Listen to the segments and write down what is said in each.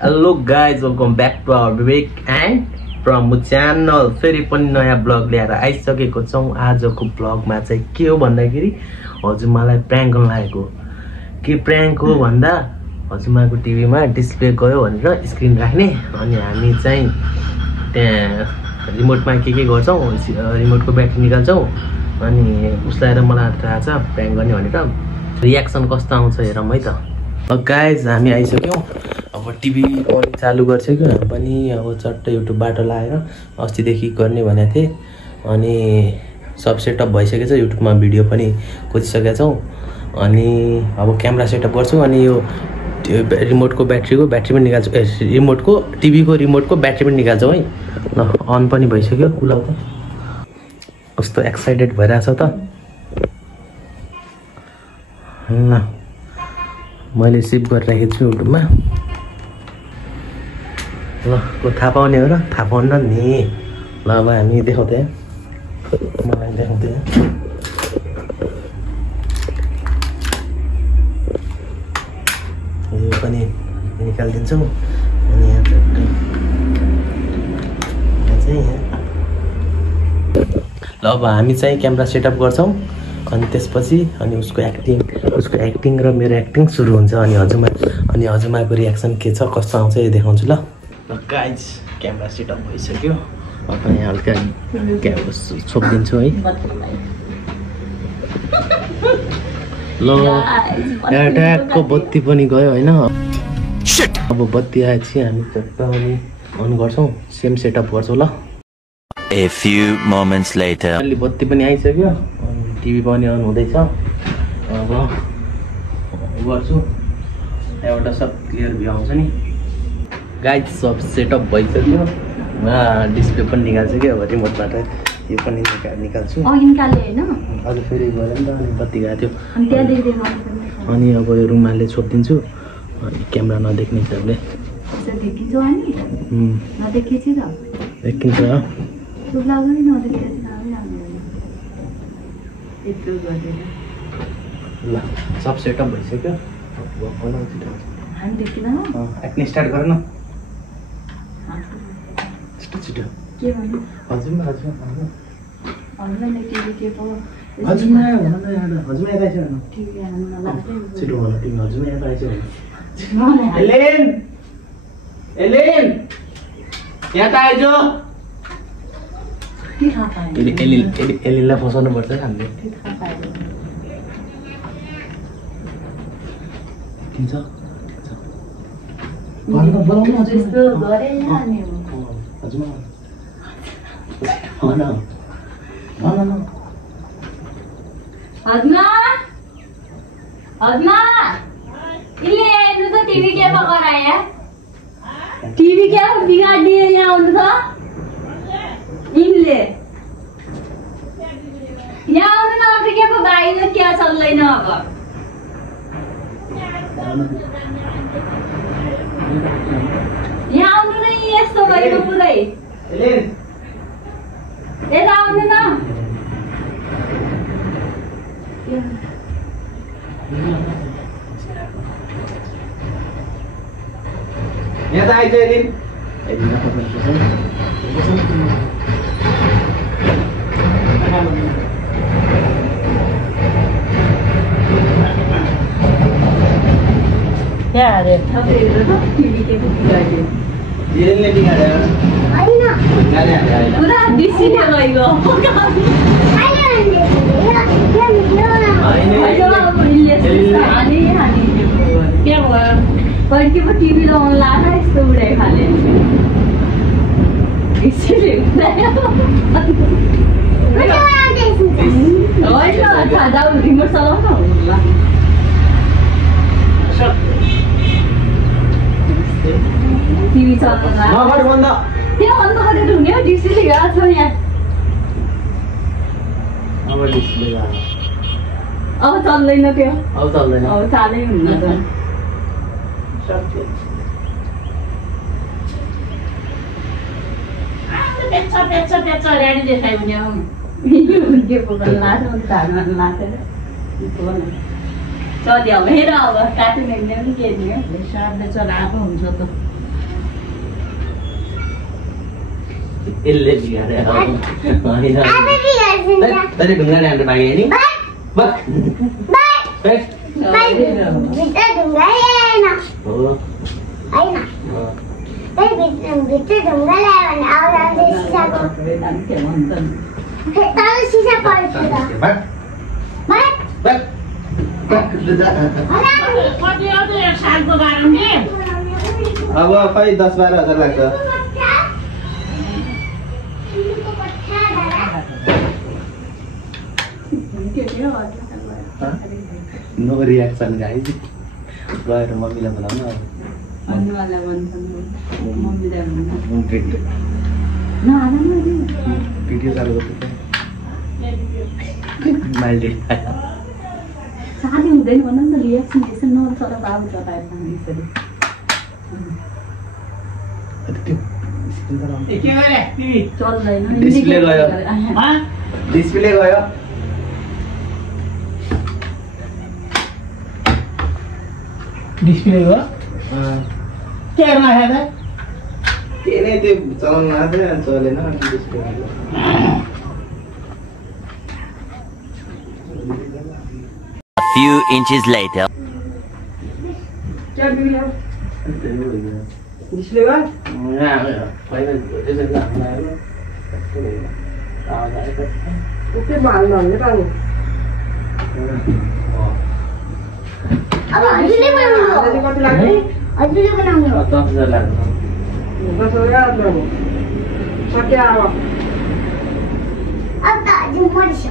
Hello guys, welcome back to our Vivek and from channel. फेरि पनि नयाँ blog लिएर आइसकेको छौं। आजको ब्लगमा चाहिँ के हो भन्दाखेरि हजुर मलाई प्र्याङ्क गर्न लागेको। के प्र्याङ्क हो भन्दा हजुरमाको टिभीमा डिस्प्ले गयो भनेर स्क्रिन राख्ने अनि हामी चाहिँ त्यहाँ रिमोटमा के गर्छौं, रिमोटको ब्याट्री निकाल्छौं अनि उसलाई र मलाई थाहा छ प्र्याङ्क गर्ने भनेर रियाक्सन कस्तो आउँछ हेरौँ है त। गाइज हामी आइसक्यौँ। अब टिभी पनि चालु गरिसक्यो। हामी पनि अब चट्ट युट्युबबाट लाएर अस्तिदेखि गर्ने भनेको थिएँ अनि सब सेटअप भइसकेको छ। युट्युबमा भिडियो पनि खोजिसकेका छौँ अनि अब क्यामेरा सेटअप गर्छौँ अनि यो रिमोटको ब्याट्री पनि निकाल्छु। रिमोटको टिभीको रिमोटको ब्याट्री पनि निकाल्छौँ है। ल अन पनि भइसक्यो। कुलाउ त कस्तो एक्साइटेड भइरहेछ त। ल मैले सेभ गरिराखेको छु युट्युबमा। ल को थाहा पाउने हो र? थाहा पाउन नि। ल अब हामी देखाउँदै मलाई देखाउँदै यो पनि निकालिदिन्छौँ अनि यहाँ चाहिँ ल अब हामी चाहिँ क्यामेरा सेटअप गर्छौँ अनि त्यसपछि अनि उसको एक्टिङ र मेरो एक्टिङ सुरु हुन्छ अनि हजुरमाको रियाक्सन के छ कस्तो आउँछ यो देखाउँछु। ल गाइज क्यामेरा सेटअप भइसक्यो। अब यहाँ हल्का क्यामेरा छोपिदिन्छु है। ल ट्याकको बत्ती पनि गयो होइन। अब बत्ती आएपछि हामी चट्ट अनि अन गर्छौँ, सेम सेटअप गर्छौँ। ल A few moments later. अलि बत्ती पनि आइसक्यो अनि टिभी पनि अन हुँदैछ। अब गर्छु त्यहाँबाट सब क्लियर भ्यू आउँछ नि। गाइज सब सेटअप भइसक्यो। डिस्प्ले पनि निकाल्सक्यो। अब रिमोटबाट यो पनि निकाल्छु। अझ फेरि गयो नि त अनि बत्ती गएको थियो अनि अब यो रुमालले छोपिदिन्छु अनि क्यामेरा नदेख्ने हिसाबले देखिन्छ। ल सब सेटअप भइसक्यो। एक्टिङ स्टार्ट गर न। छिटो हजुरमा यहाँ त आइज। एलिनलाई फसाउनु पर्छ हामीले। टीवी क्या बिगाड़ दिए यहाँ उनका इनले यहाँ आउनु न। अफ्रिकाको बाहिर क्या चल्दैन अब। यहाँ आउनु न। यस्तो गरेको पुरै यता आउनु न। यहाँ त आइज एलिन। क्या अरे टिभी के बिगाड्यो। एलिनले बिगाड्यो हैन। पुरा डिसिले गइगयो। क्या भयो? पड्की पो टिभी लाउनु लाएर यस्तो उडाइ खाले। होइन रिमोट चलाउन ल। टिभी चलाउन त्यो बन्द गरेर हुने हो। डिसीले गएको छ यहाँ। अब डिस्प्ले गयो। अब चल्दैन त्यो। अब चल्दैन। अब चालै हुन्न त। ड्याडी देखाइ भने के पुग्न लाग्छ धारमा लाग्छ। चल्यो अब हेर अब काट्नु पनि के दियो। सारले चलाएको हुन्छ त। यसले बिगारे तैँले ढुङ्गा ल्याएर भागे नि अब खै 10-12 हजार लाग्छ नो रिएक्सन गाइस गएर मम्मीलाई बोलाउनु अन्नवाला भन्छन् मम्मीलाई भन्नु भिडियो चालु गर्छ माइल्ड सानी हुँदैन भन्न नि त रिएक्सन यसो नसर बाबु चटाएर यसरी के गरे टिभी चल्दैन डिस्प्ले गयो डिस्प्ले गयो डिस्प्ले गयो के गर्न आयो त के नै त्यो चलाउन आथे अनि चलेन अनि डिस्प्ले गयो A few inches later. क्या बिग्रियो डिस्प्ले गयो यहाँ पहिला त्यसरी हाल्न आयो कस्तो भयो आवाज आयो त के हाल्न हाल्ने पानी अब हजुरले बनाउनु हो कति लाग्ने हजुरले बनाउनु हो 10,000 लाग्छ 10,000 लाग्छ सक्या अब अब त हजुर मर्छ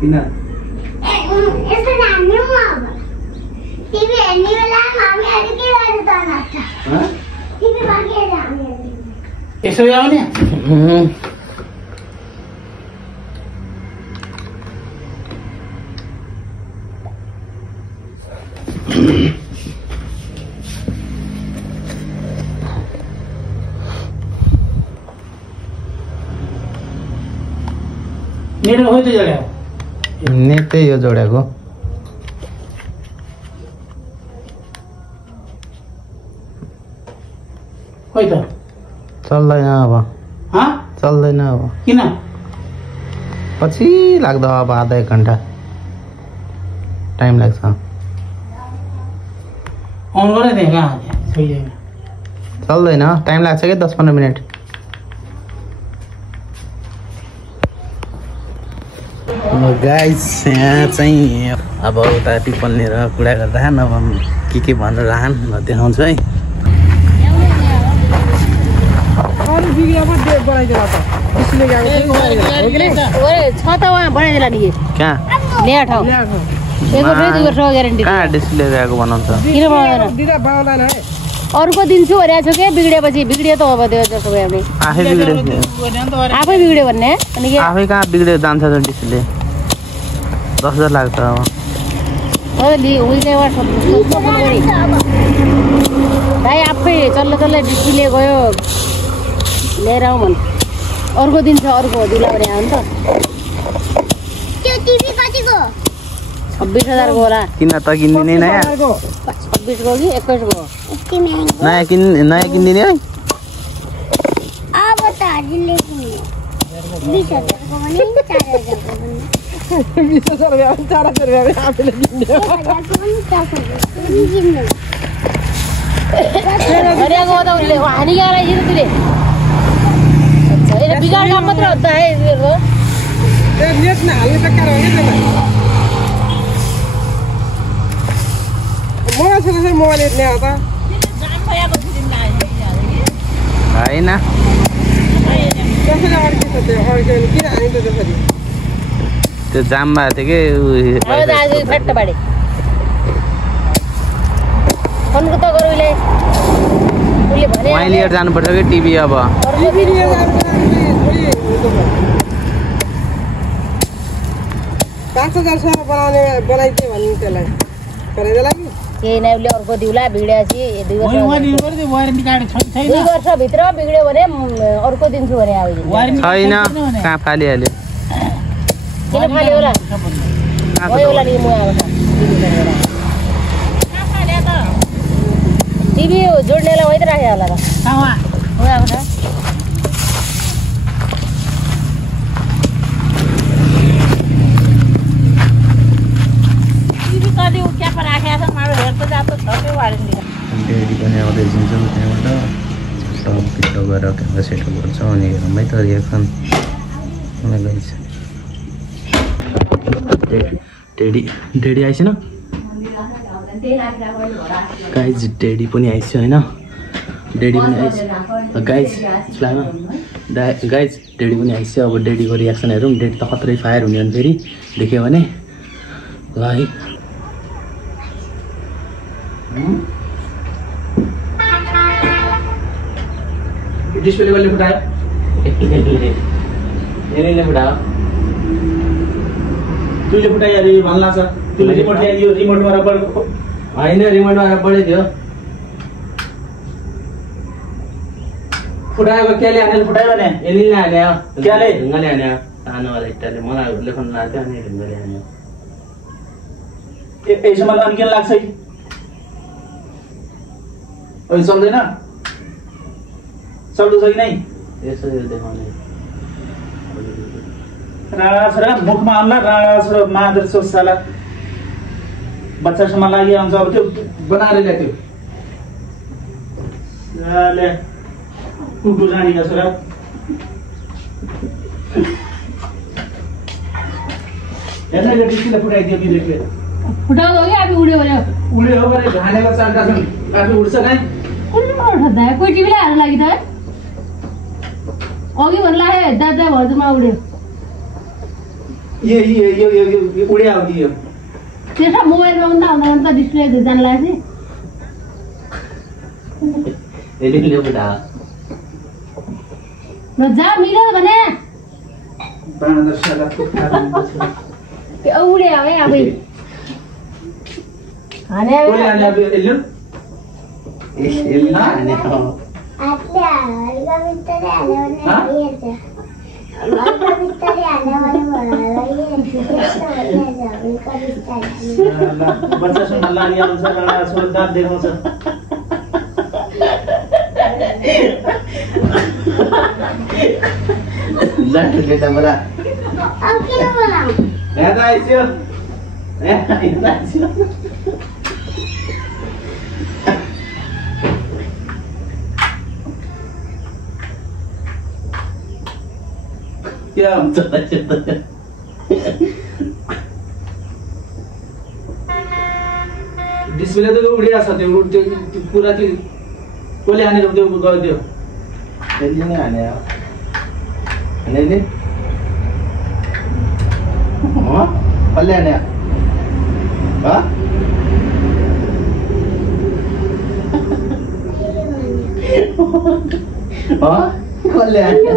किन यसो जान्नु म अब टिभी हेर्ने बेला हामीहरू के गर्नु त नाच्छ टिभी बाँकी हामीहरू यसो आउने मेरो हो त जोड्या नेट त्यही हो जोडेको खोइ त चल्दैन अब चल्दैन अब किन पछि लाग्दो अब आधा 1 घन्टा टाइम लाग्छ अन गरे थिएँ कहाँ चल्दैन टाइम लाग्छ कि 10-15 मिनट गाइस यहाँ चाहिँ अब उता टिप्पणी र कुरा गर्दा अब के भनेर राहन देखाउँछु है कहाँ डिस्प्ले गएको बनाउँछ अर्को दिन्छु भनेको छु के बिग्रेपछि बिग्रियो त अब त्यो जस्तो भयो भने आफै बिग्रियो भन्ने अनि आफै कहाँ बिग्रियो जान्छ त डिस्प्ले 10,000 लाग्छ अब भाइ आफै चल्लो डिस्प्ले गयो लिएर आऊ भन् अर्को दिन छ अर्को दिला भने आयो नि त त्यो टिभी कतिको 26,000 को होला किन त किन्दिने नयाँ 26 को कि 21 को नयाँ किन्दिने है अब त हजुरले किन्ने 20,000 को पनि 4,000 को पनि 20,000 रुपैयाँ 4,000 रुपैयाँ आफैले किन्ने 1,000 को पनि 4,000 पनि किन्ने भनेको त उसले हानि गराइदियो तिले अच्छा यो बिगाड काम मात्र हो त है तिम्रो त्यो नेट नहाल्ने चक्कर हो कि त्यसलाई मलाई छोरा मोबाइल हेर्ने हो त होइन त्यसैले अड्के छ त्यो अड्क्यो भने किन हानि त त्यसरी त्यो जाम भएको थियो कि अब त आज फट्ट बाडे फोनको त गरुले उले भने वहीँ लिएर जानुपर्छ कि टिभी अब टिभी लिएर जानुपर्छ 5,000 सम्म बनाइदियो भने त्यसलाई गरेर लागि केही नै उसले अर्को दिउला बिग्रेपछि 2 वर्ष भित्र बिग्रियो भने अर्को दिन्छु भने आइदिनु छैन कहाँ फालिहाल्यो किन फाल्यो होला गयो होला नि म आउँछ टिभी जोड्नेलाई वहीँ राखे होला त हो आउँछ मधेस जान्छौँ त्यहाँबाट पिट्टो गरेर क्यामेरा सेटअप गर्छौँ अनि हेरौँ है त रिएक्सन गाइस डेडी आइसेन गाइस डेडी पनि आइस होइन डेडी पनि आइस गाइस गाइस डेडी पनि आइस अब डेडीको रिएक्सन हेरौँ डेडी त खत्रै फायर हुने अनि फेरि देख्यो भने ल है डिस्प्ले कसले फुटायो यसले फुटायो तुले फुटायो अरे भन्ला छ तुले रिमोट ल्याइदियो रिमोटमा रबर हैन रिमोटमा रबरै थियो फुटाएको केले हानेर फुटायो भने यसले हान्यो केले ढुङ्गाले हान्यो सानोवाला इट्टाले मलाई लेखन लाग्थ्यो अनि ढुङ्गाले हान्यो यसमा अनि के लाग्छ ओइ सक्दैन सक्दो छ कि नै यसो देखाउने राणा छोरा मुखमा आउला राणा छोरा मादर सोसाला बच्चासम्म लागि आउँछ अब त्यो बनाएर ल्याएको ले कुकुर रानीका छोरा हेर्न यो डिस्प्ले फुटाइदियो बिरेकले फुटाउँदो कि आफै उड्यो भने उड्यो हो भने घानेको चारका छन् आफै उड्छ नै कुन उठ्दा कोही टिभीले हाल्नु लागि त अघि भन्ला हे दादा भर्जुमा उड्यो यो उड्या हो कि यो त्यसो मोबाइलमा पनि त आउँदैन त डिस्प्ले जान लाग्छ यसले फुटा न जा मिल्यो भने बाँदर साला कुखुरा त्यो उड्यो है आफै हाने कोले हान्यो अब यसले यसले हान्यो आत्या हल्का बिस्तारै हाल्यो भने भइहाल्छ हल्का बिस्तारै हाल्यो भने भइहाल्छ त्यस्तो भइहाल्छ हल्का बिस्तारै बच्चासँग लागि आउँछ राणा छोरा दाँत देखाउँछ लाटले त मलाई अब किन बोलाऊ यहाँ त आइस्यो यहाँ आइस्यो क्या हुन्छ डिस्प्ले त उडिया छ त्यो पुरा त्यो कसले हानेर त्यो गरिदियो त्यसले नै हाने हाने कसले हाने कसले हाने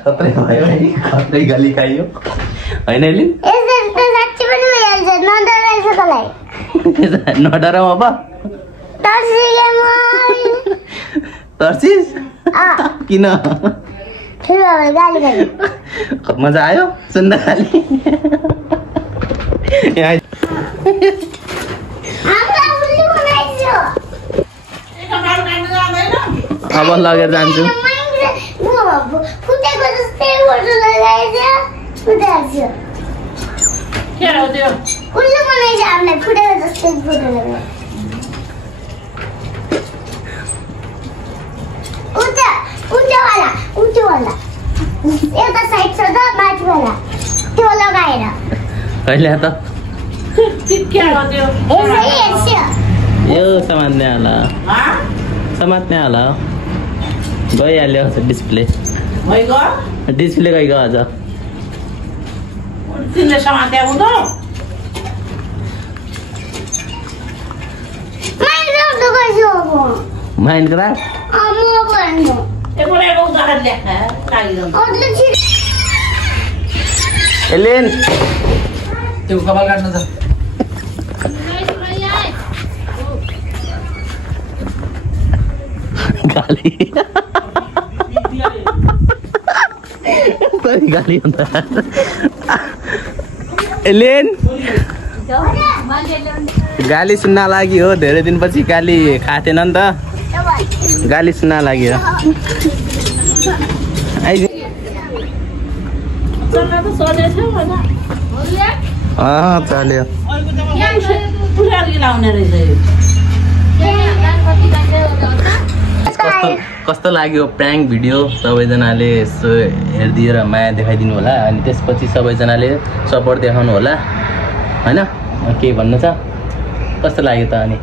खत्रै भयो है खत्रै गाली खाइयो होइन नि नडराउ अब तर्सिस किन मजा आयो सुन्दा खाली अब लगेर जान्छु फुटेको जस्तै फोटो लगाइदियो फुटाइदियो के हो त्यो उल्लु बनाइदियो हामीलाई फुटेको जस्तै फोटो लगायो उल्टोवाला एउटा साइड छ त माथिवाला त्यो लगाएर कहिले त के हो त्यो यसरी हेर्छु यो समात्ने होला गइहाल्यो डिस्प्ले डिस्प्ले गइगयो अझ तिमीले समात्या हुँदो माइनक्राफ्ट एलेन त्यो कपाल काट्नु छ गाली गाली हुन्छ एलेन गाली सुन्न लागि हो, धेरै दिनपछि गाली खाएको थिएन नि त, गाली सुन्न लागि हो। चल्यो। कस्तो लाग्यो प्र्याङ्क भिडियो? सबैजनाले यसो हेरिदिएर माया देखाइदिनु होला, अनि त्यसपछि सबैजनाले सपोर्ट देखाउनु होला होइन। के भन्नु छ? कस्तो लाग्यो त? अनि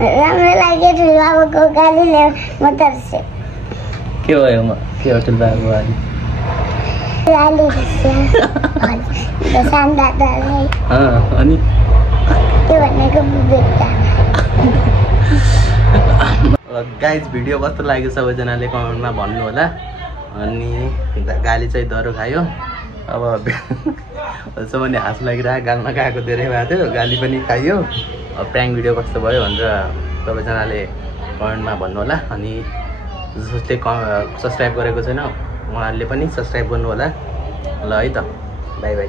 राम्रो लाग्यो। ठुलोबाबुको गालीले म तर्से। के भयो? के हो ठुलोबाबु गाली? गाली दादालाई अनि के भनेको बुझ्दा। गाइज भिडियो कस्तो लाग्यो सबैजनाले कमेन्टमा भन्नु होला। अनि गाली चाहिँ डह्रो खायो। अब जसम्म हाँस लागिरहेको, गाल्न गएको धेरै भएको थियो, गाली पनि खाइयो। अब प्र्याङ्क भिडियो कस्तो भयो भनेर सबैजनाले कमेन्टमा भन्नु होला। अनि जसले सब्सक्राइब गरेको छैन उहाँहरूले पनि सब्सक्राइब गर्नु होला। ल है त, बाई बाई।